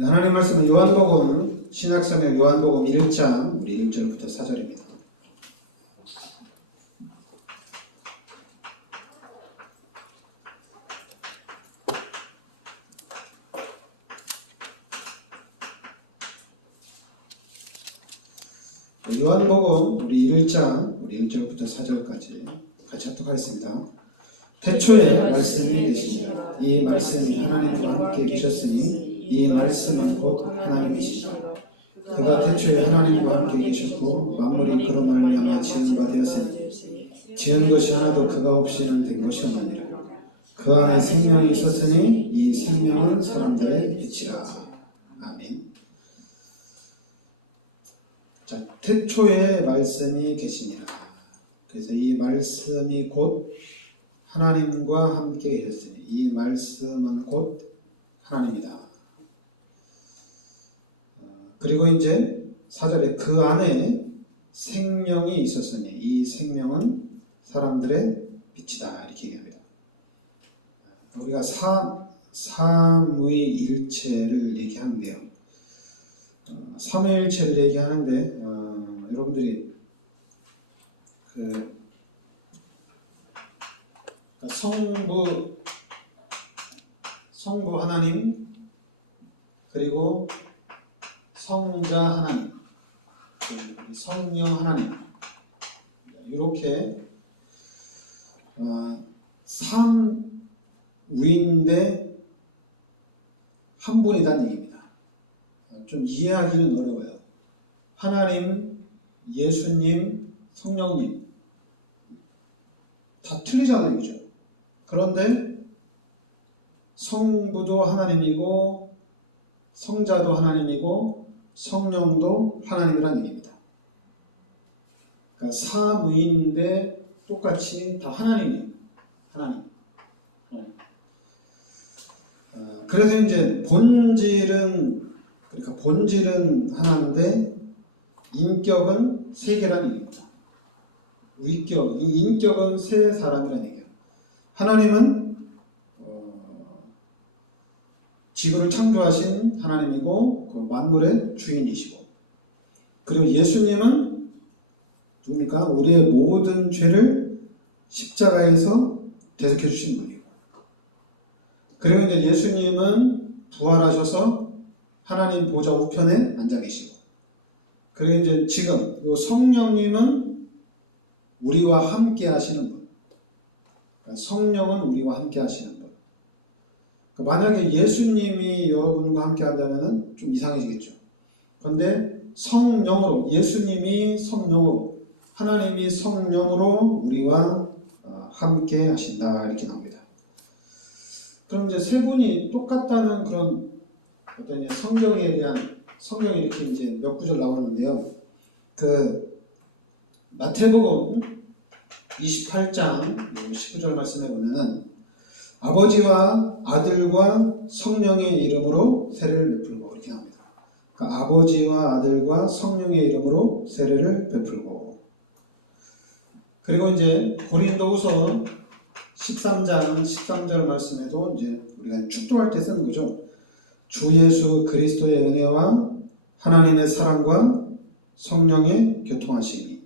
하나님 말씀은 요한복음, 신약성경 요한복음 1장 우리 1절부터 4절입니다. 요한복음 우리 1장 우리 1절부터 4절까지 같이 합독하겠습니다. 태초에 말씀이 계시니라. 이 말씀이 하나님과 함께 계셨으니 이 말씀은 곧 하나님이시니라. 그가 태초에 하나님과 함께 계셨고 만물이 그로 말미암아 지은 바 되었으니 지은 것이 하나도 그가 없이는 된 것이 없느니라. 그 안에 생명이 있었으니 이 생명은 사람들의 빛이라. 아멘. 자, 태초에 말씀이 계시니라. 그래서 이 말씀이 곧 하나님과 함께 계셨으니 이 말씀은 곧 하나님이다. 그리고 이제 4절에 그 안에 생명이 있었으니 이 생명은 사람들의 빛이다. 이렇게 얘기합니다. 우리가 삼위일체를 얘기하는데요. 삼위일체를 얘기하는데 여러분들이 성부 하나님 그리고 성자 하나님, 성령 하나님 이렇게 삼위인데 한 분이란 얘기입니다. 좀 이해하기는 어려워요. 하나님, 예수님, 성령님 다 틀리잖아요, 그죠? 그런데 성부도 하나님이고 성자도 하나님이고 성령도 하나님이라는 얘기입니다. 그러니까 삼위인데 똑같이 다 하나님. 그래서 이제 본질은 하나인데 인격은 세 개라는 얘기입니다. 위격, 이 인격은 세 사람이라는 얘기예요. 하나님은 지구를 창조하신 하나님이고 그 만물의 주인이시고, 그리고 예수님은 누굽니까? 우리의 모든 죄를 십자가에서 대속해 주신 분이고, 그리고 이제 예수님은 부활하셔서 하나님 보좌 우편에 앉아 계시고, 그리고 이제 지금 성령님은 우리와 함께 하시는 분. 그러니까 성령은 우리와 함께 하시는 분. 만약에 예수님이 여러분과 함께 한다면 좀 이상해지겠죠. 그런데 성령으로, 예수님이 성령으로, 하나님이 성령으로 우리와 함께 하신다. 이렇게 나옵니다. 그럼 이제 세 분이 똑같다는 그런 어떤 성경에 대한, 성경이 이렇게 이제 몇 구절 나오는데요. 마태복음 28장 19절 말씀해 보면은 아버지와 아들과 성령의 이름으로 세례를 베풀고 이렇게 나옵니다. 그러니까 아버지와 아들과 성령의 이름으로 세례를 베풀고, 그리고 이제 고린도후서 13장 13절 말씀에도 이제 우리가 축도할 때 쓰는 거죠. 주 예수 그리스도의 은혜와 하나님의 사랑과 성령의 교통하심이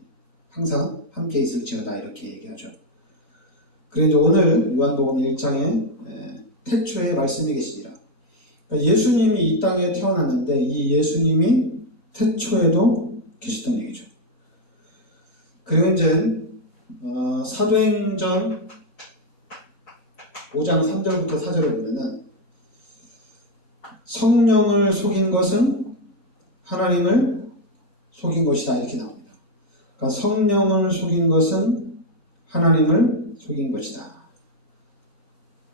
항상 함께 있을지어다 이렇게 얘기하죠. 그래서 오늘 요한복음 1장에 태초에 말씀이 계시니라. 그러니까 예수님이 이 땅에 태어났는데 이 예수님이 태초에도 계셨던 얘기죠. 그리고 이제 사도행전 5장 3절부터 4절을 보면은 성령을 속인 것은 하나님을 속인 것이다 이렇게 나옵니다. 그러니까 성령을 속인 것은 하나님을 속인 것이다.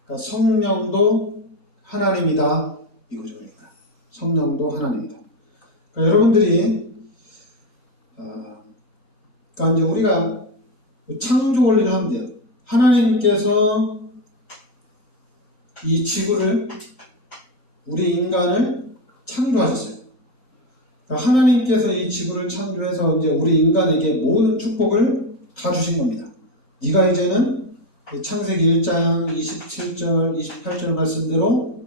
그러니까 성령도 하나님이다 이거죠. 그러니까 성령도 하나님이다. 그러니까 여러분들이 그러니까 이제 우리가 창조 원리를 하면 돼요. 하나님께서 이 지구를, 우리 인간을 창조하셨어요. 그러니까 하나님께서 이 지구를 창조해서 이제 우리 인간에게 모든 축복을 다 주신 겁니다. 네가 이제는 창세기 1장 27절 28절 말씀대로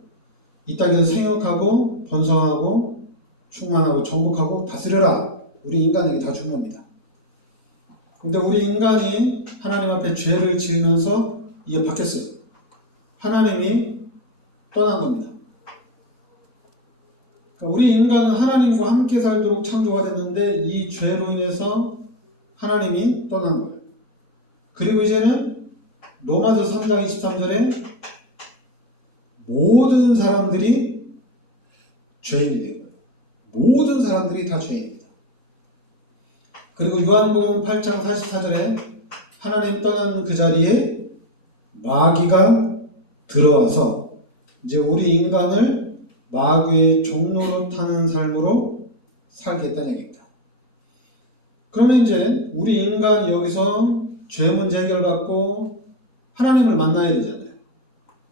이 땅에서 생육하고 번성하고 충만하고 정복하고 다스려라. 우리 인간에게 다 준 겁니다. 근데 우리 인간이 하나님 앞에 죄를 지으면서 이게 바뀌었어요. 하나님이 떠난 겁니다. 그러니까 우리 인간은 하나님과 함께 살도록 창조가 됐는데 이 죄로 인해서 하나님이 떠난 거예요. 그리고 이제는 로마서 3장 23절에 모든 사람들이 죄인이 된 거예요. 모든 사람들이 다 죄인입니다. 그리고 요한복음 8장 44절에 하나님 떠난 그 자리에 마귀가 들어와서 이제 우리 인간을 마귀의 종로로 타는 삶으로 살게 했다는 얘기입니다. 그러면 이제 우리 인간이 여기서 죄 문제 해결받고 하나님을 만나야 되잖아요.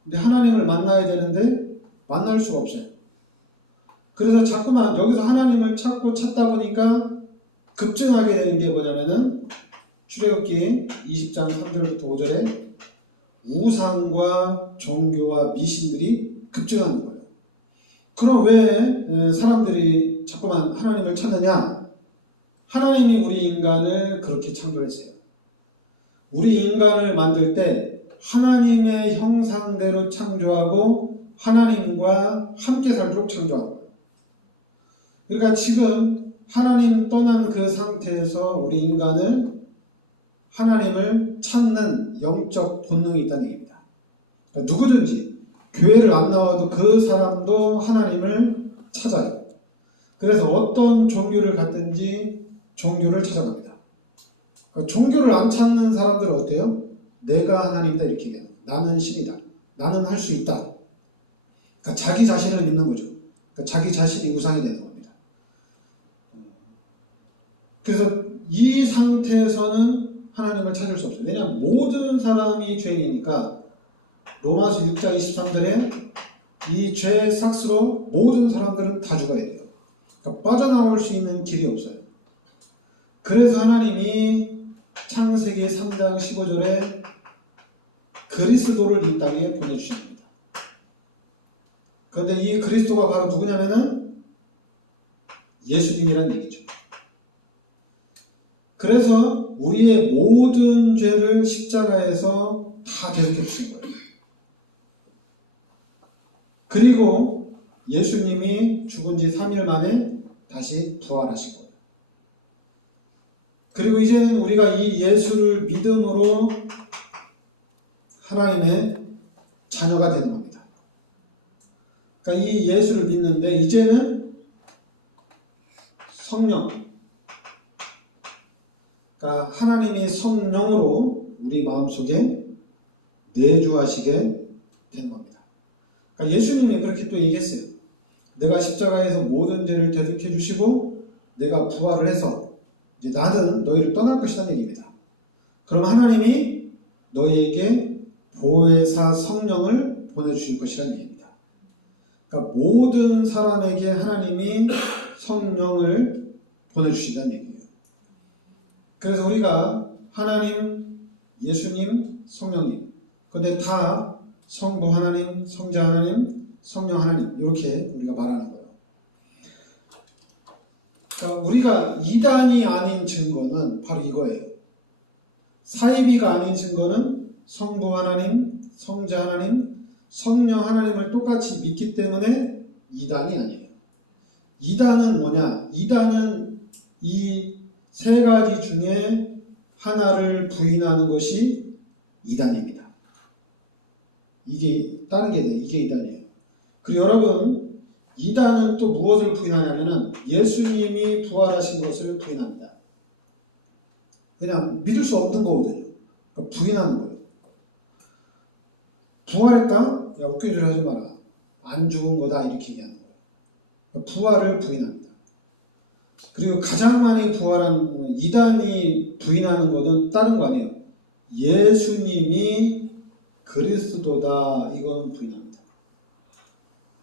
근데 하나님을 만나야 되는데 만날 수가 없어요. 그래서 자꾸만 여기서 하나님을 찾고 찾다 보니까 급증하게 되는 게 뭐냐면은 출애굽기 20장 3절부터 5절에 우상과 종교와 미신들이 급증하는 거예요. 그럼 왜 사람들이 자꾸만 하나님을 찾느냐? 하나님이 우리 인간을 그렇게 창조했어요. 우리 인간을 만들 때 하나님의 형상대로 창조하고 하나님과 함께 살도록 창조한 거예요. 그러니까 지금 하나님 떠난 그 상태에서 우리 인간은 하나님을 찾는 영적 본능이 있다는 얘기입니다. 그러니까 누구든지 교회를 안 나와도 그 사람도 하나님을 찾아요. 그래서 어떤 종교를 갖든지 종교를 찾아갑니다. 그러니까 종교를 안 찾는 사람들은 어때요? 내가 하나님이다 이렇게 얘기해요. 나는 신이다. 나는 할 수 있다. 그러니까 자기 자신을 믿는 거죠. 그러니까 자기 자신이 우상이 되는 겁니다. 그래서 이 상태에서는 하나님을 찾을 수 없어요. 왜냐하면 모든 사람이 죄인이니까 로마서 6장 23절에 이 죄의 삭스로 모든 사람들은 다 죽어야 돼요. 그러니까 빠져나올 수 있는 길이 없어요. 그래서 하나님이 창세기 3장 15절에 그리스도를 이 땅에 보내주십니다. 그런데 이 그리스도가 바로 누구냐면은 예수님이란 얘기죠. 그래서 우리의 모든 죄를 십자가에서 다 대속해 주신 거예요. 그리고 예수님이 죽은 지 3일 만에 다시 부활하신 거예요. 그리고 이제는 우리가 이 예수를 믿음으로 하나님의 자녀가 되는 겁니다. 그러니까 이 예수를 믿는데 이제는 성령, 그러니까 하나님이 성령으로 우리 마음속에 내주하시게 되는 겁니다. 그러니까 예수님이 그렇게 또 얘기했어요. 내가 십자가에서 모든 죄를 대속해 주시고 내가 부활을 해서 이제 나는 너희를 떠날 것이라는 얘기입니다. 그럼 하나님이 너희에게 보혜사 성령을 보내주실 것이라는 얘기입니다. 그러니까 모든 사람에게 하나님이 성령을 보내주신다는 얘기예요. 그래서 우리가 하나님, 예수님, 성령님, 근데 다 성부 하나님, 성자 하나님, 성령 하나님 이렇게 우리가 말하는 거예요. 그러니까 우리가 이단이 아닌 증거는 바로 이거예요. 사이비가 아닌 증거는 성부 하나님, 성자 하나님, 성령 하나님을 똑같이 믿기 때문에 이단이 아니에요. 이단은 뭐냐? 이단은 이 세 가지 중에 하나를 부인하는 것이 이단입니다. 이게 다른 게 돼요. 이게 이단이에요. 그리고 여러분, 이단은 또 무엇을 부인하냐면은 예수님이 부활하신 것을 부인합니다. 그냥 믿을 수 없는 거거든요. 그러니까 부인하는 거예요. 부활했다? 야, 웃기질 하지 마라. 안 죽은 거다. 이렇게 얘기하는 거예요. 그러니까 부활을 부인합니다. 그리고 가장 많이 부활한 이단이 부인하는 것은 다른 거 아니에요. 예수님이 그리스도다. 이건 부인합니다.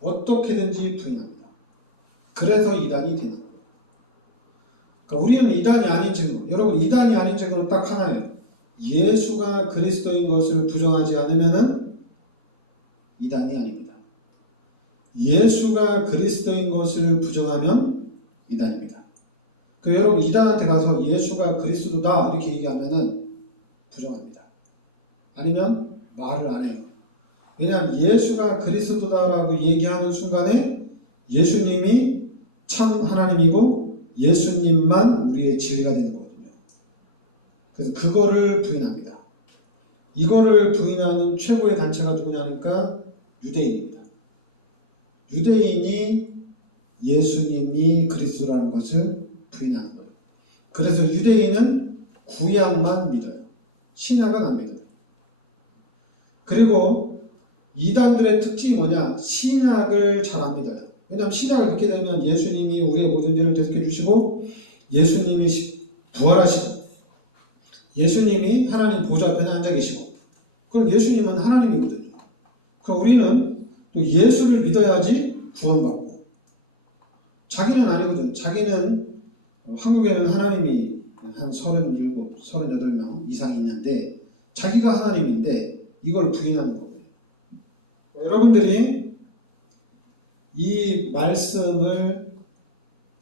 어떻게든지 부인합니다. 그래서 이단이 되는 거예요. 그러니까 우리는 이단이 아닌 증거, 여러분 이단이 아닌 증거는 딱 하나예요. 예수가 그리스도인 것을 부정하지 않으면은 이단이 아닙니다. 예수가 그리스도인 것을 부정하면 이단입니다. 그 여러분 이단한테 가서 예수가 그리스도다 이렇게 얘기하면은 부정합니다. 아니면 말을 안 해요. 왜냐하면 예수가 그리스도다라고 얘기하는 순간에 예수님이 참 하나님이고 예수님만 우리의 진리가 되는 거거든요. 그래서 그거를 부인합니다. 이거를 부인하는 최고의 단체가 누구냐니까 유대인입니다. 유대인이 예수님이 그리스도라는 것을 부인하는 거예요. 그래서 유대인은 구약만 믿어요. 신약은 안 믿어요. 그리고 이단들의 특징이 뭐냐? 신약을 잘 안 믿어요. 왜냐하면 신약을 믿게 되면 예수님이 우리의 모든 죄를 대속해 주시고 예수님이 부활하시고 예수님이 하나님 보좌 앞에 앉아 계시고 그럼 예수님은 하나님이거든요. 그럼 우리는 또 예수를 믿어야지 구원받고 자기는 아니거든. 자기는 한국에는 하나님이 한 37, 38명 이상이 있는데 자기가 하나님인데 이걸 부인하는 거고요. 여러분들이 이 말씀을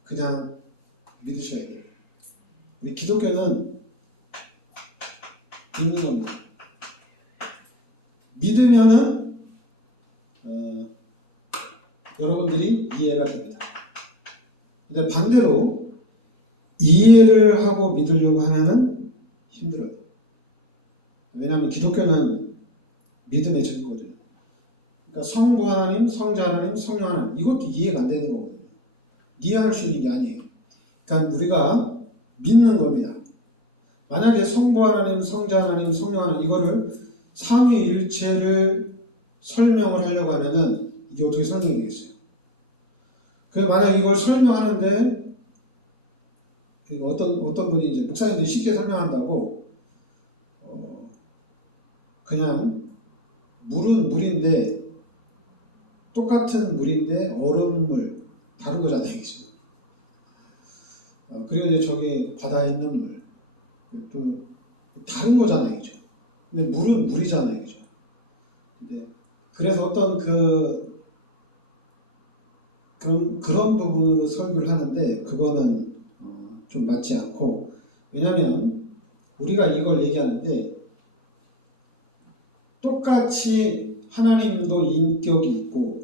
그냥 믿으셔야 돼요. 우리 기독교는 믿는 겁니다. 믿으면은 여러분들이 이해가 됩니다. 근데 반대로 이해를 하고 믿으려고 하면은 힘들어요. 왜냐하면 기독교는 믿음의 증거거든요. 그러니까 성부 하나님, 성자 하나님, 성령 하나님 이것도 이해가 안 되는 거거든요. 이해할 수 있는 게 아니에요. 그러니까 우리가 믿는 겁니다. 만약에 성부 하나님, 성자 하나님, 성령 하나님 이거를 삼위일체를 설명을 하려고 하면은 이게 어떻게 설명이 되겠어요? 그래서 만약 이걸 설명하는데 어떤 분이 이제 목사님들이 쉽게 설명한다고 그냥 물은 물인데 똑같은 물인데 얼음물 다른 거잖아요, 이게. 그리고 이제 저기 바다에 있는 물 또 다른 거잖아요, 이죠. 근데 물은 물이잖아요, 이죠. 근데 그래서 어떤 그런 부분으로 설교를 하는데 그거는 좀 맞지 않고 왜냐하면 우리가 이걸 얘기하는데 똑같이 하나님도 인격이 있고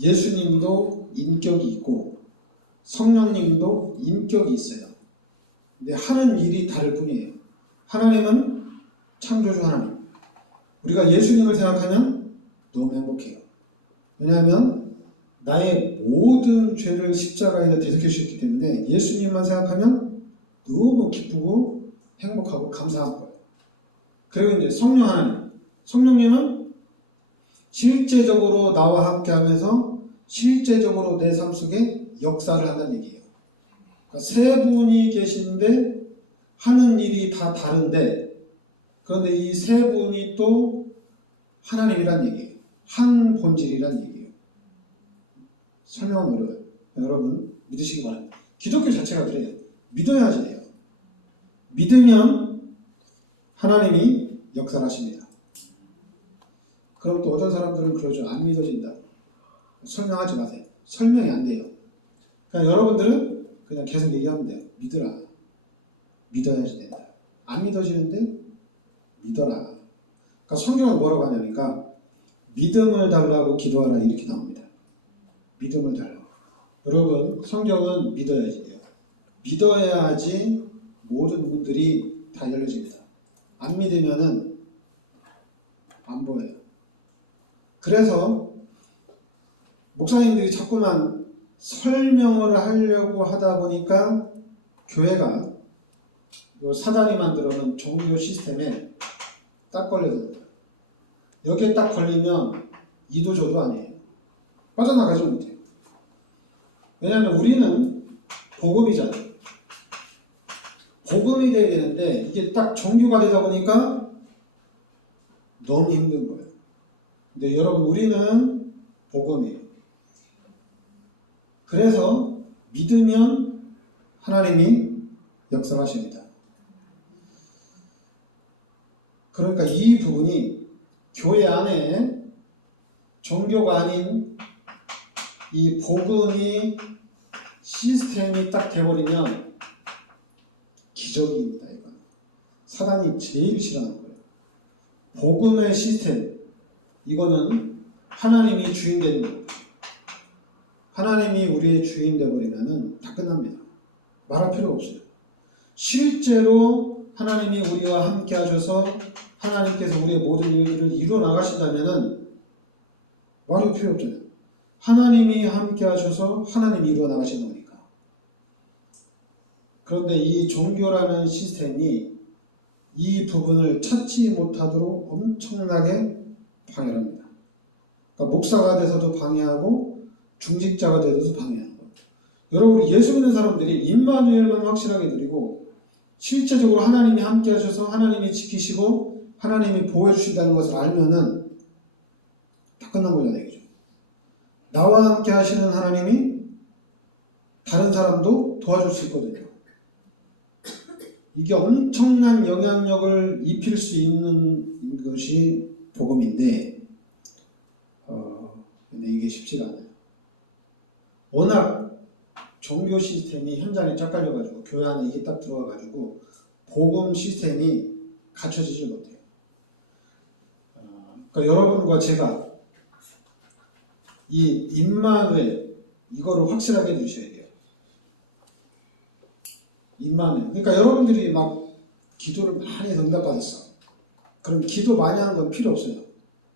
예수님도 인격이 있고 성령님도 인격이 있어요. 근데 하는 일이 다를 뿐이에요. 하나님은 창조주 하나님. 우리가 예수님을 생각하면 너무 행복해요. 왜냐하면 나의 모든 죄를 십자가에 대속해 주셨기 때문에 예수님만 생각하면 너무 기쁘고 행복하고 감사한 거예요. 그리고 이제 성령 하나님. 성령님은 실제적으로 나와 함께 하면서 실제적으로 내 삶 속에 역사를 한다는 얘기예요. 그러니까 세 분이 계신데 하는 일이 다 다른데 그런데 이 세 분이 또 하나님이란 얘기예요. 한 본질이란 얘기예요. 설명은 어려워요. 여러분 믿으시기 바랍니다. 기독교 자체가 그래요. 믿어야지 돼요. 믿으면 하나님이 역사를 하십니다. 그럼 또 어떤 사람들은 그러죠. 안 믿어진다. 설명하지 마세요. 설명이 안 돼요. 그러니까 여러분들은 그냥 계속 얘기하면 돼요. 믿으라. 믿어야지 된다. 안 믿어지는데 믿어라. 그러니까 성경은 뭐라고 하냐니까 믿음을 달라고 기도하라 이렇게 나옵니다. 믿음을 달라고. 여러분 성경은 믿어야지 돼요. 믿어야지 모든 문들이 다 열려집니다. 안 믿으면은 안 보여요. 그래서 목사님들이 자꾸만 설명을 하려고 하다 보니까 교회가 사단이 만들어놓은 종교 시스템에 딱 걸려듭니다. 여기에 딱 걸리면 이도저도 아니에요. 빠져나가지 못해요. 왜냐하면 우리는 복음이잖아요. 복음이 돼야 되는데 이게 딱 종교가 되다 보니까 너무 힘든 거예요. 근데 여러분 우리는 복음이에요. 그래서 믿으면 하나님이 역사하십니다. 그러니까 이 부분이 교회 안에 종교가 아닌 이 복음이 시스템이 딱 돼버리면 기적입니다. 이건 사단이 제일 싫어하는 거예요. 복음의 시스템, 이거는 하나님이 주인 되는 거예요. 하나님이 우리의 주인 되버리면은 다 끝납니다. 말할 필요 없어요. 실제로 하나님이 우리와 함께 하셔서 하나님께서 우리의 모든 일들을 이루어 나가신다면은 말할 필요 없잖아요. 하나님이 함께 하셔서 하나님이 이루어 나가시는 거니까. 그런데 이 종교라는 시스템이 이 부분을 찾지 못하도록 엄청나게 방해를 합니다. 그러니까 목사가 돼서도 방해하고 중직자가 돼서도 방해하는 거예요. 여러분, 예수 믿는 사람들이 임마누엘만 확실하게 드리고 실제적으로 하나님이 함께 하셔서 하나님이 지키시고 하나님이 보호해 주신다는 것을 알면은 다 끝난 거잖아요. 얘기죠. 나와 함께 하시는 하나님이 다른 사람도 도와줄 수 있거든요. 이게 엄청난 영향력을 입힐 수 있는 것이 복음인데, 근데 이게 쉽지가 않아요. 워낙 종교 시스템이 현장에 쫙 깔려가지고 교회 안에 이게 딱 들어와가지고 복음 시스템이 갖춰지지 못해요. 그러니까 여러분과 제가 이 임마누엘 이거를 확실하게 해주셔야 돼요. 임마누엘. 그러니까 여러분들이 막 기도를 많이 해서 응답받았어. 그럼 기도 많이 하는 건 필요 없어요.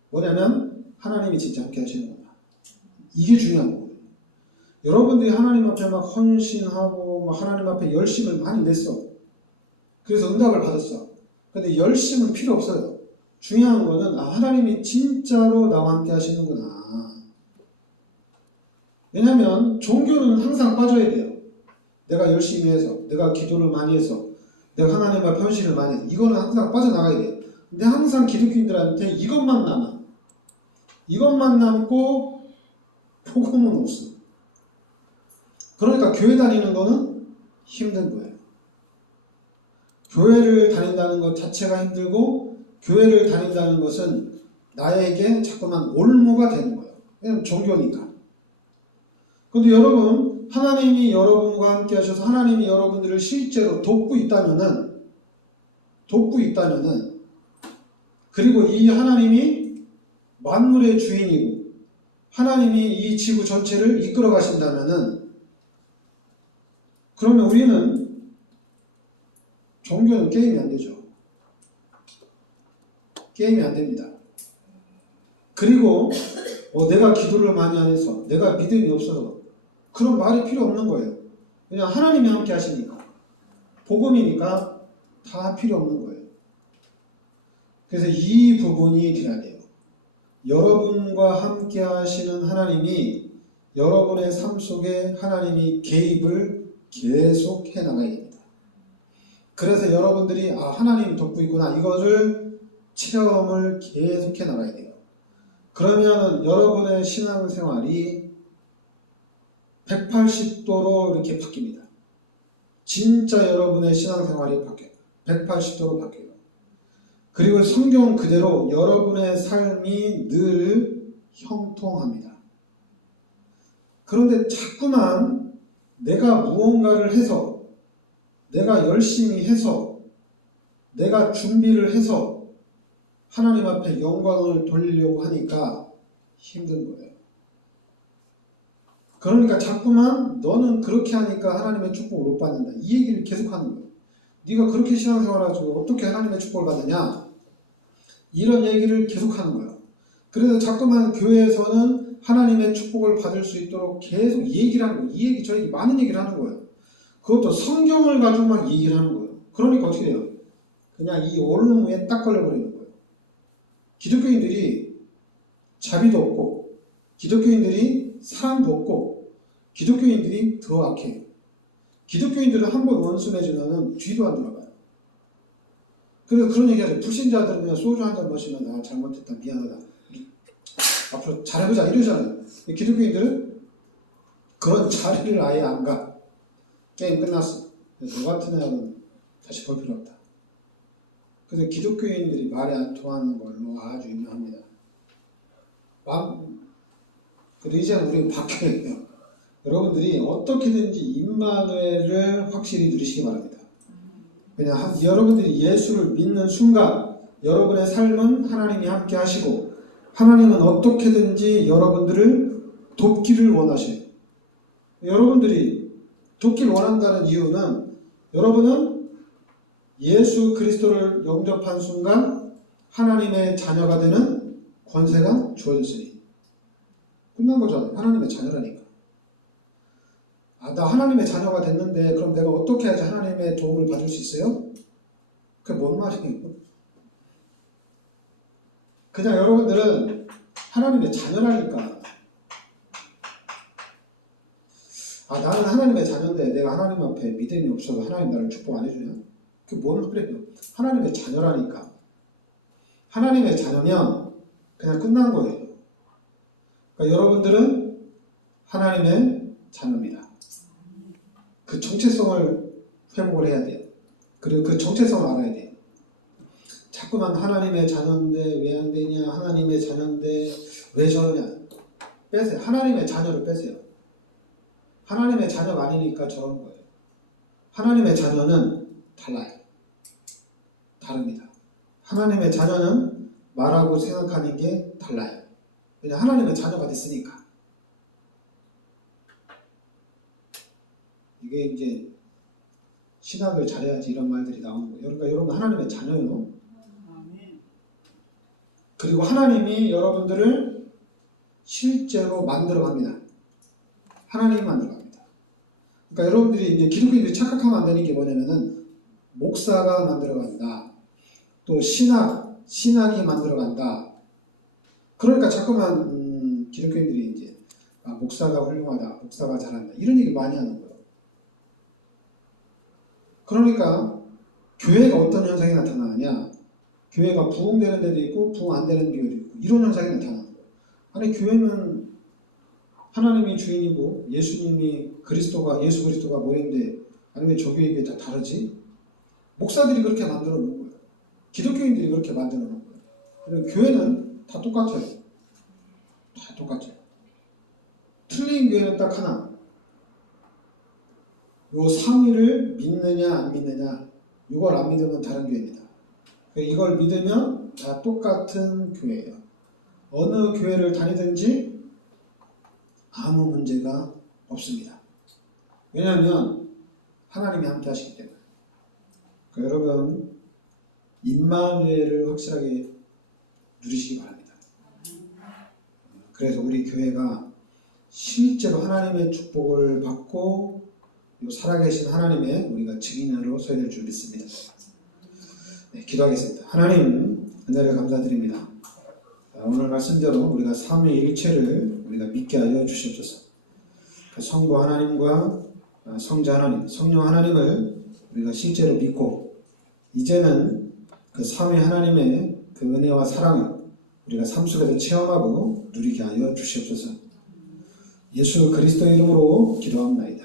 뭐냐면 하나님이 진짜 함께 하시는 거다. 이게 중요한 거예요. 여러분들이 하나님 앞에 막 헌신하고 하나님 앞에 열심을 많이 냈어. 그래서 응답을 받았어. 근데 열심은 필요 없어요. 중요한 거는 하나님이 진짜로 나와 함께 하시는구나. 왜냐하면 종교는 항상 빠져야 돼요. 내가 열심히 해서, 내가 기도를 많이 해서, 내가 하나님 앞에 헌신을 많이 해서, 이거는 항상 빠져나가야 돼요. 근데 항상 기독교인들한테 이것만 남아. 이것만 남고 복음은 없어. 그러니까 교회 다니는 거는 힘든 거예요. 교회를 다닌다는 것 자체가 힘들고 교회를 다닌다는 것은 나에게 자꾸만 올무가 되는 거예요. 왜냐하면 종교니까. 그런데 여러분, 하나님이 여러분과 함께 하셔서 하나님이 여러분들을 실제로 돕고 있다면은 그리고 이 하나님이 만물의 주인이고 하나님이 이 지구 전체를 이끌어 가신다면은 그러면 우리는 종교는 게임이 안 되죠. 게임이 안 됩니다. 그리고 내가 기도를 많이 안 해서 내가 믿음이 없어서 그런 말이 필요 없는 거예요. 그냥 하나님이 함께 하시니까 복음이니까 다 필요 없는 거예요. 그래서 이 부분이 돼야 돼요. 여러분과 함께 하시는 하나님이 여러분의 삶 속에 하나님이 개입을 계속 해 나가야 됩니다. 그래서 여러분들이 하나님이 돕고 있구나 이거를 체험을 계속 해 나가야 돼요. 그러면 여러분의 신앙생활이 180도로 이렇게 바뀝니다. 진짜 여러분의 신앙생활이 바뀌어요. 180도로 바뀌어요. 그리고 성경 그대로 여러분의 삶이 늘 형통합니다. 그런데 자꾸만 내가 무언가를 해서 내가 열심히 해서 내가 준비를 해서 하나님 앞에 영광을 돌리려고 하니까 힘든 거예요. 그러니까 자꾸만 너는 그렇게 하니까 하나님의 축복을 못 받는다. 이 얘기를 계속 하는 거예요. 네가 그렇게 신앙생활하고 어떻게 하나님의 축복을 받느냐? 이런 얘기를 계속 하는 거예요. 그래서 자꾸만 교회에서는 하나님의 축복을 받을 수 있도록 계속 얘기를 하는 거예요. 이 얘기 저 얘기 많은 얘기를 하는 거예요. 그것도 성경을 가지고 막 얘기를 하는 거예요. 그러니까 어떻게 돼요? 그냥 이 올무에 딱 걸려버리는 거예요. 기독교인들이 자비도 없고 기독교인들이 사랑도 없고 기독교인들이 더 악해요. 기독교인들은 한 번 원수 맺으면 뒤도 안 돌아가요. 그래서 그런 얘기하죠. 불신자들은 그냥 소주 한 잔 마시면 잘못했다 미안하다 앞으로 잘해보자 이러잖아요. 기독교인들은 그런 자리를 아예 안 가. 게임 끝났어. 너 같은 애는 다시 볼 필요 없다. 그래서 기독교인들이 말이 안 통하는 걸로 아주 유명합니다. 그래도 이제는 우리는 바뀌어야 해요. 여러분들이 어떻게든지 임마누엘을 확실히 누리시기 바랍니다. 왜냐, 여러분들이 예수를 믿는 순간 여러분의 삶은 하나님이 함께 하시고 하나님은 어떻게든지 여러분들을 돕기를 원하셔요. 여러분들이 돕기를 원한다는 이유는 여러분은 예수 그리스도를 영접한 순간 하나님의 자녀가 되는 권세가 주어졌으니 끝난 거잖아요. 하나님의 자녀라니까. 나 하나님의 자녀가 됐는데 그럼 내가 어떻게 해야지 하나님의 도움을 받을 수 있어요? 그게 뭔 말이에요? 그냥 여러분들은 하나님의 자녀라니까. 나는 하나님의 자녀인데 내가 하나님 앞에 믿음이 없어도 하나님 나를 축복 안 해주냐? 그게 뭔 말이에요? 하나님의 자녀라니까. 하나님의 자녀면 그냥 끝난 거예요. 그러니까 여러분들은 하나님의 자녀입니다. 그 정체성을 회복을 해야 돼요. 그리고 그 정체성을 알아야 돼요. 자꾸만 하나님의 자녀인데 왜 안 되냐, 하나님의 자녀인데 왜 저러냐, 빼세요. 하나님의 자녀를 빼세요. 하나님의 자녀가 아니니까 저런 거예요. 하나님의 자녀는 달라요. 다릅니다. 하나님의 자녀는 말하고 생각하는 게 달라요. 왜냐, 하나님의 자녀가 됐으니까. 이게 이제 신학을 잘해야지 이런 말들이 나오는 거예요. 그러니까 여러분 하나님의 자녀요. 그리고 하나님이 여러분들을 실제로 만들어갑니다. 하나님이 만들어갑니다. 그러니까 여러분들이 이제 기독교인들이 착각하면 안 되는 게 뭐냐면은 목사가 만들어간다. 또 신학이 만들어간다. 그러니까 자꾸만 기독교인들이 이제 목사가 훌륭하다, 목사가 잘한다 이런 얘기 많이 하는 거예요. 그러니까 교회가 어떤 현상이 나타나느냐? 교회가 부흥되는 데도 있고 부흥 안 되는 교회도 있고 이런 현상이 나타나는 거예요. 아니 교회는 하나님이 주인이고 예수님이 예수 그리스도가 모인데 아니 왜 저 교회 다 다르지? 목사들이 그렇게 만들어 놓은 거예요. 기독교인들이 그렇게 만들어 놓은 거예요. 그리고 교회는 다 똑같아요. 다 똑같아요. 틀린 교회는 딱 하나. 요 상위를 믿느냐 안 믿느냐, 이걸 안 믿으면 다른 교회입니다. 이걸 믿으면 다 똑같은 교회예요. 어느 교회를 다니든지 아무 문제가 없습니다. 왜냐하면 하나님이 함께 하시기 때문에. 그러니까 여러분 임마누엘을 확실하게 누리시기 바랍니다. 그래서 우리 교회가 실제로 하나님의 축복을 받고 살아계신 하나님의 우리가 증인으로 서야 될 줄 믿습니다. 네, 기도하겠습니다. 하나님 은혜를 감사드립니다. 오늘 말씀대로 우리가 삼위일체를 우리가 믿게 하여 주시옵소서. 성부 하나님과 성자 하나님, 성령 하나님을 우리가 실제로 믿고 이제는 그 삼위 하나님의 그 은혜와 사랑을 우리가 삶 속에서 체험하고 누리게 하여 주시옵소서. 예수 그리스도의 이름으로 기도합니다.